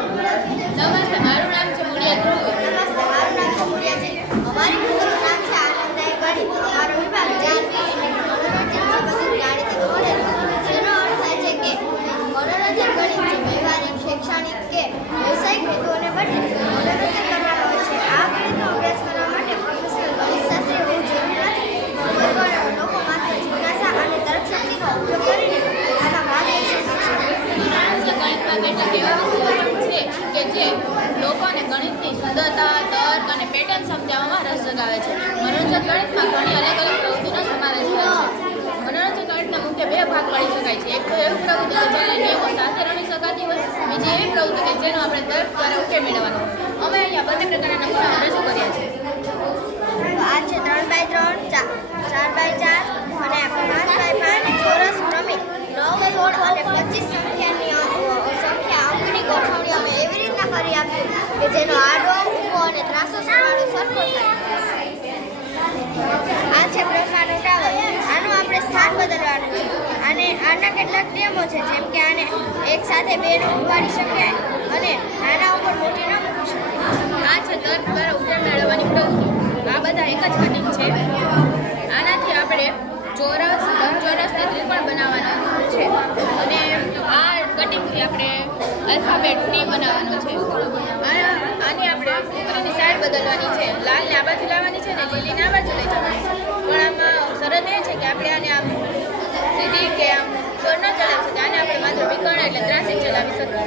મારું નામ છે મુળિયા ધ્રુવ. નમસ્તે, મારું નામ છે મુળિયાજી. અમારી સ્કૂલનું નામ છે આનંદદાયી ગણિત. અમારો વિભાગ 4B મનોરંજન સંબંધિત ગાણિતિક મોડેલ, જેનો અર્થ થાય છે કે મનોરંજન ગણિત જે વ્યવહારિક, શૈક્ષણિક કે વ્યવસાયિક હેતુઓને બદલે મનોરંજન કરવાનો હોય છે. આ ગણિતનો અભ્યાસ કરવા માટે પ્રોફેશનલ ગણિતશાસ્ત્રી હોવું જરૂરી નથી. કોઈ લોકો માત્ર જિજ્ઞાસા અને તર્કશક્તિનો ઉપયોગ કરીને આના ભાગ લઈ શકે છે. ગણિતમાં કેટલાક એવા વિષયો છે કે જે લોકોને ગણિતની શુદ્ધતા, તર્ક અને પેટર્ન સમજાવવામાં રસ જગાવે છે. મનોરંજન ગણિતમાં ઘણી અલગ અલગ પ્રવૃત્તિનો સમાવેશ થાય છે. મનોરંજન ગણિતના મુખ્ય બે ભાગ પાડી શકાય છે. એક તો એવી પ્રવૃત્તિ કે જેને નિયમો સાથે રમી શકાતી હોય, બીજી એવી પ્રવૃત્તિ કે જેનો આપણે તર્ક દ્વારા ઉકેલ મેળવવાનો હોય. અમે અહીંયા બંને પ્રકારના નમૂના રજૂ કર્યા છે. આ છે 3x3, 4x4 અને 5x5 ચોરસ ક્રમિક 9, 16 અને 25 સંખ્યા અંકની ગોઠવણી અમે એવી રીતના કરી આપી કે જેનો આડો, ઊભો અને ત્રાસો સરવાળો સરખો થાય. આ છે બ્રહ્માનો ટાવર. આનું આપણે સ્થાન બદલવાનું છે. આના કેટલાક નિયમો છે, જેમ કે આને એક સાથે બે નો ઉપાડી શકાય અને નાના ઉપર મોટી ન મૂકી શકાય. આ છે તર્ક દ્વારા ઉકેલ મેળવવાની પ્રવૃત્તિ. આ બધા એક જ કટિંગ છે. આનાથી આપણે ચોરસ, લંબચોરસ ને ત્રિકોણ બનાવવાનું છે અને આ કટિંગથી આપણે આલ્ફાબેટ ટી બનાવવાનો છે. આની આપણે કુકરીની સાઈડ બદલવાની છે. લાલને આ બાજુ લાવવાની છે ને લીલીને આ બાજુ લઈ જવાની છે. પણ આમાં શરત એ છે કે આપણે આને આમ સીધી કે આમ તો ન ચલાવી શકીએ. આને આપણે માત્ર વિકર્ણ એટલે ત્રાસી ચલાવી શકીએ.